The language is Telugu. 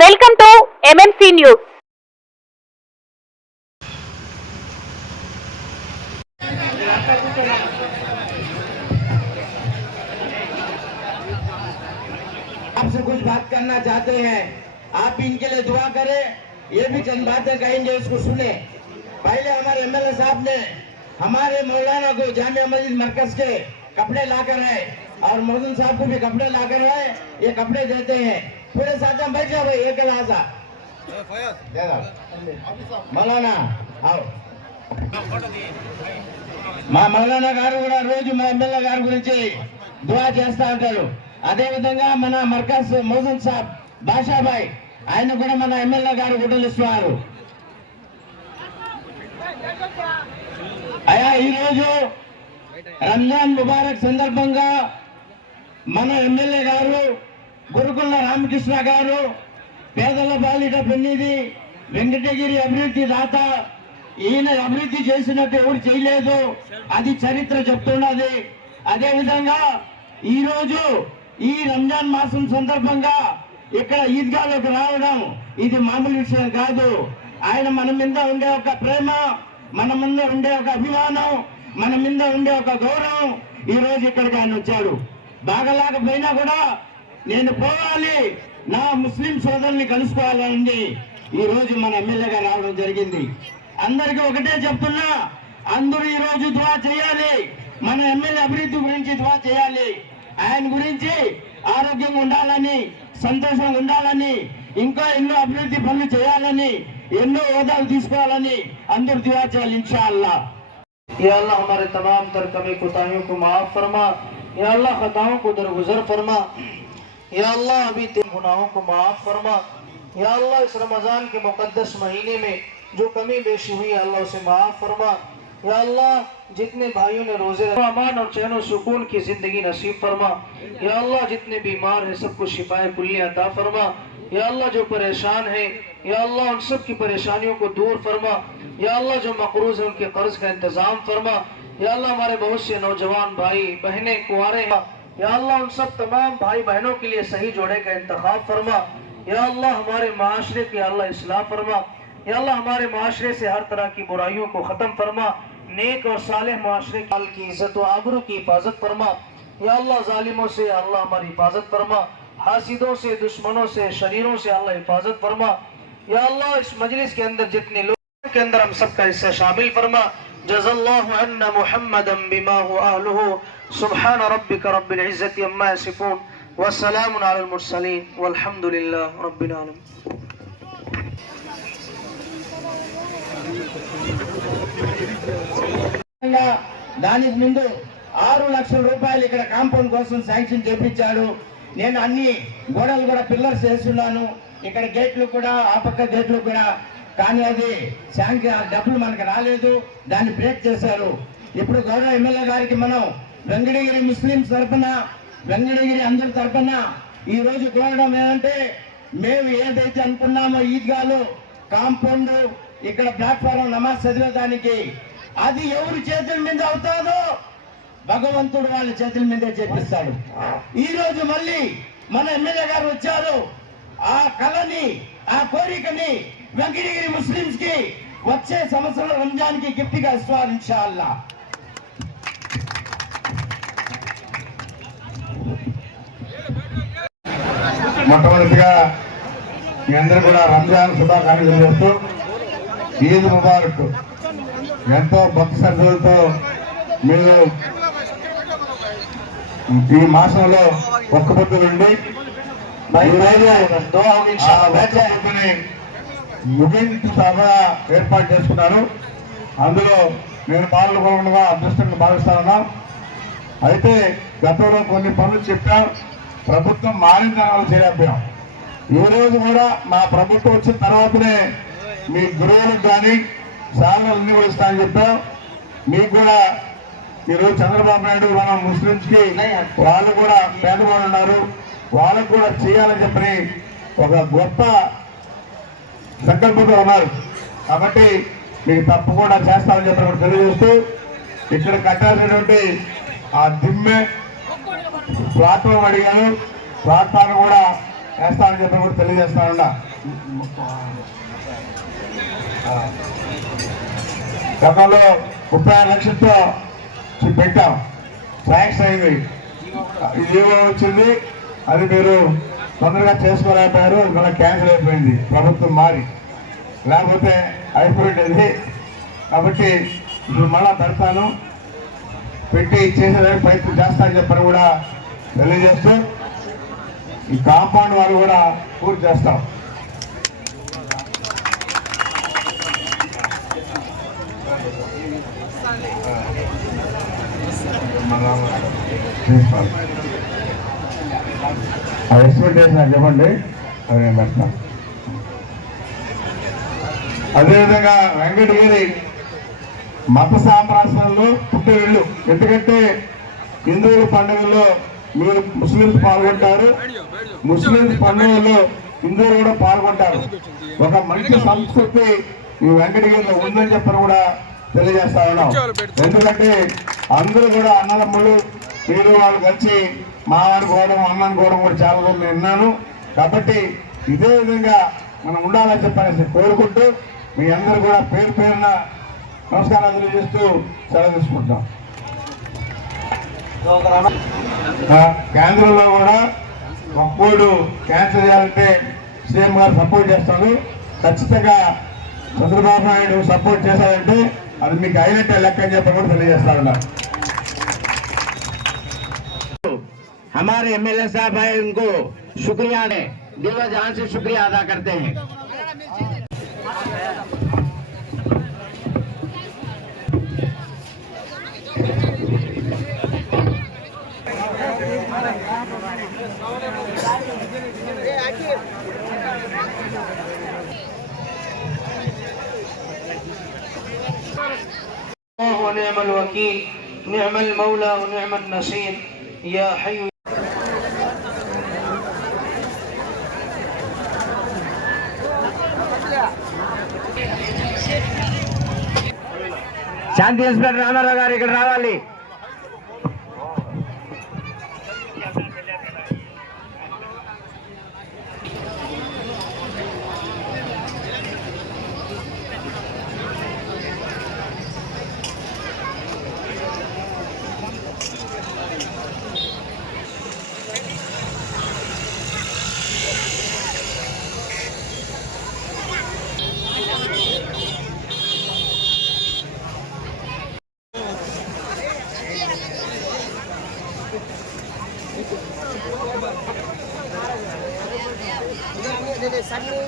Welcome to MMC news. आपसे कुछ बात करना चाहते हैं, आप इनके लिए दुआ करें. ये भी चंद बातें कहेंगे, उसको सुने. पहले हमारे एमएलए साहब ने हमारे मौलाना को जामिया मस्जिद मरकज के कपड़े लाकर है और मौजूद साहब को भी कपड़े लाकर है. ये कपड़े देते हैं. पूरे साथ में बैठ जाओ भाई. एक गिलासा मौलाना आओ. మా మౌలానా గారు కూడా రోజు మా ఎమ్మెల్యే గారి గురించి దువా చేస్తూ ఉంటారు. అదేవిధంగా మన మర్కజ్ మౌజూద్ సాబ్ బాషాబాయ్ ఆయన కూడా మన ఎమ్మెల్యే గారు గుడ్డలు ఇస్తున్నారు. అయ్యా ఈరోజు రంజాన్ ముబారక్ సందర్భంగా మన ఎమ్మెల్యే గారు గురుకుల రామకృష్ణ గారు పేదల బాలిట పెన్నిది వెంకటగిరి అభివృద్ధి దాత. ఈయన అభివృద్ధి చేసినట్టు ఎవరు చేయలేదు, అది చరిత్ర చెప్తున్నది. అదేవిధంగా ఈరోజు ఈ రంజాన్ మాసం సందర్భంగా ఇక్కడ ఈద్గాలోకి రావడం ఇది మామూలు విషయం కాదు. ఆయన మన మీద ఉండే ఒక ప్రేమ, మన మీద ఉండే ఒక అభిమానం, మన మీద ఉండే ఒక గౌరవం ఈ రోజు ఇక్కడికి ఆయన వచ్చాడు. బాగలేకపోయినా కూడా నేను పోవాలి, నా ముస్లిం సోదరుల్ని కలుసుకోవాలని ఈ రోజు మన ఎమ్మెల్యేగా రావడం జరిగింది. అందరికీ ఒకటే చెప్తున్నా, అందరూ ఈ రోజు దువా చేయాలి. మన ఎమ్మెల్యే అభివృద్ధి గురించి దువా చేయాలి. ఆయన గురించి ఆరోగ్యంగా ఉండాలని, సంతోషంగా ఉండాలని, ఇంకా ఎన్నో అభివృద్ధి పనులు చేయాలని, ఎన్నో హోదాలు తీసుకోవాలని అందరూ దువా చేయాలి इंशाअल्लाह. या अल्लाह हमारे तमाम तर कमी कोताहियों को माफ फरमा. या अल्लाह खताओं को दरगुजर फरमा. या अल्लाह अभी तेरे गुनाहों को माफ फरमा. या अल्लाह इस रमजान के मुकद्दस महीने में जो कमी बेशी हुई अल्लाह उसे माफ फरमा. या अल्लाह जितने भाइयों ने रोजे अमान और चैन और सुकून की जिंदगी नसीब फरमा. या अल्लाह जितने बीमार हैं सबको शिफाए कुल्ली अता फरमा. या अल्लाह जो परेशान है या अल्लाह उन सब की परेशानियों को दूर फरमा. या अल्लाह जो मकरूज है उनके कर्ज का इंतजाम फरमा. या अल्लाह हमारे बहुत से नौजवान भाई बहनें कुंवारे हैं, या अल्लाह उन सब तमाम भाई बहनों के लिए सही जोड़े का इंतखाब फरमा. या अल्लाह हमारे माशरे की अल्लाह इस्लाह फरमा. या अल्लाह हमारे माशरे से हर तरह की बुराइयों को ख़त्म फरमा. नेक और सालेह माशरे की इज्जत व आबरू की हिफाजत फरमा. या अल्लाह जालिमों से अल्लाह हमारी हिफाजत फरमा. हासिदों से, दुश्मनों से, शरीरों से अल्लाह हिफाजत फरमा. या अल्लाह इस मजलिस के अंदर जितने लोग के अंदर हम सबका हिस्सा शामिल फरमा. जज़ल्लाहु अन्ना मुहम्मदन बिमा हुवा अहलुहु. सुब्हान रब्बिका रब्बिल इज्जति अम्मा यसिफून व सलामुन अलल मुरसलीन वल्हम्दुलिल्लाहि रब्बिल आलमीन. దానికి ముందు 6 లక్షల రూపాయలు ఇక్కడ కాంపౌండ్ కోసం శాంక్షన్ చేపించాడు. నేను అన్ని గోడలు కూడా పిల్లర్స్ వేస్తున్నాను, ఇక్కడ గేట్లు కూడా, ఆ పక్క గేట్లు కూడా. కానీ అది శాంక్షన్ డబ్బులు మనకు రాలేదు, దాన్ని బ్రేక్ చేశారు. ఇప్పుడు గౌరవ ఎమ్మెల్యే గారికి మనం వెంకటగిరి ముస్లింస్ తరఫున, వెంకటగిరి అందరి తరఫున ఈ రోజు కోరడం ఏంటంటే, మేము ఏదైతే అనుకున్నామో ఈద్గాలు కాంపౌండ్ ఇక్కడ ప్లాట్ఫారం నమాజ్ చదివేదానికి, అది ఎవరి చేతుల మీద అవుతాదో భగవంతుడు వాళ్ళ చేతుల మీదే చేపిస్తాడు. ఈ రోజు మళ్ళీ మన ఎమ్మెల్యే గారు వచ్చారు. ఆ కళని, ఆ కోరికని వెంకటగిరి ముస్లింస్ కి వచ్చే సంవత్సరం రంజాన్ కి గిఫ్ట్ గా ఇస్తారు ఇన్షాల్లా. మొట్టమొదటిగా మీ అందరూ కూడా రంజాన్ శుభాకాంక్షలు చేస్తూ, ఈద్ ముబారక్. ఎంతో భక్తి శ్రద్ధలతో మీరు ఈ మాసంలో ఒక్క పొద్దులుండి ముగింపు సభ ఏర్పాటు చేసుకున్నారు. అందులో నేను పాల్గొనగా అదృష్టంగా భావిస్తా. అయితే గతంలో కొన్ని పనులు చెప్పాం, ప్రభుత్వం మారిందని చేయలేకపోయాం. ఈ రోజు కూడా మా ప్రభుత్వం వచ్చిన తర్వాతనే మీ గురువులకు కానీ సాధనలన్నీ కూడా ఇస్తానని చెప్పాం. మీకు కూడా ఈరోజు చంద్రబాబు నాయుడు మన ముస్లింస్కి వాళ్ళు కూడా పేదవాళ్ళు ఉన్నారు, వాళ్ళకు కూడా చేయాలని చెప్పని ఒక గొప్ప సంకల్పంతో ఉన్నారు. కాబట్టి మీకు తప్పకుండా చేస్తామని చెప్పి తెలియజేస్తూ, ఇక్కడ కట్టాల్సినటువంటి ఆ దిమ్మె ప్లాట్ఫామ్ అడిగాను, ప్లాట్ఫామ్ కూడా వేస్తామని చెప్పి కూడా తెలియజేస్తా ఉన్నా. గతంలో 36 లక్షలతో పెట్టాం, శాంక్షన్ అయింది, ఏవో వచ్చింది, అది మీరు తొందరగా చేసుకోలేకపోయారు, ఇవాళ క్యాన్సిల్ అయిపోయింది ప్రభుత్వం మారి, లేకపోతే అయిపోయింది. కాబట్టి ఇప్పుడు మళ్ళా పెడతాను, పెట్టి చేసేదానికి ప్రయత్నం చేస్తానని చెప్పని కూడా తెలియజేస్తూ ఈ కాంపౌండ్ వాళ్ళు కూడా పూర్తి చేస్తాం. ఎస్టిమేట్ చేసి నాకు చెప్పండి, అది నేను పెడతాను. అదేవిధంగా వెంకటగిరి మత సామ్రాజ్యంలో పుట్టే ఇల్లు, ఎందుకంటే హిందువుల పండుగల్లో మీరు ముస్లింస్ పాల్గొంటారు, ముస్లింస్ పండుగల్లో హిందువులు కూడా పాల్గొంటారు. ఒక మంచి సంస్కృతి ఈ వెంకటగిరిలో ఉందని చెప్పని కూడా తెలియజేస్తా ఉన్నాం. ఎందుకంటే అందరూ కూడా అన్నదమ్ములు, మీరు వాళ్ళు కలిసి మావనుకోవడం అన్ననుకోవడం కూడా చాలా రోజులు విన్నాను. కాబట్టి ఇదే విధంగా మనం ఉండాలని చెప్పనేసి కోరుకుంటూ మీ అందరూ కూడా పేరు పేరున నమస్కారాలు తెలియజేస్తూ సెలవు తీసుకుంటాం. కేంద్రంలో కూడా ఒక్కోడు క్యాన్సిల్ చేయాలంటే సీఎం గారు సపోర్ట్ చేస్తాడు. ఖచ్చితంగా చంద్రబాబు నాయుడు సపోర్ట్ చేశారంటే అది మీకు హైలైట్ లెక్క అని చెప్పి కూడా తెలియజేస్తా ఉన్నారు. हमारे एमएलए साहब है, उनको शुक्रिया है, दिल व जान से शुक्रिया अदा करते हैं। ونعم الوكيل نعم المولى ونعم النصير يا حي. శాంతి ఇన్స్పెక్టర్ రామారావు గారు ఇక్కడ రావాలి. Sani,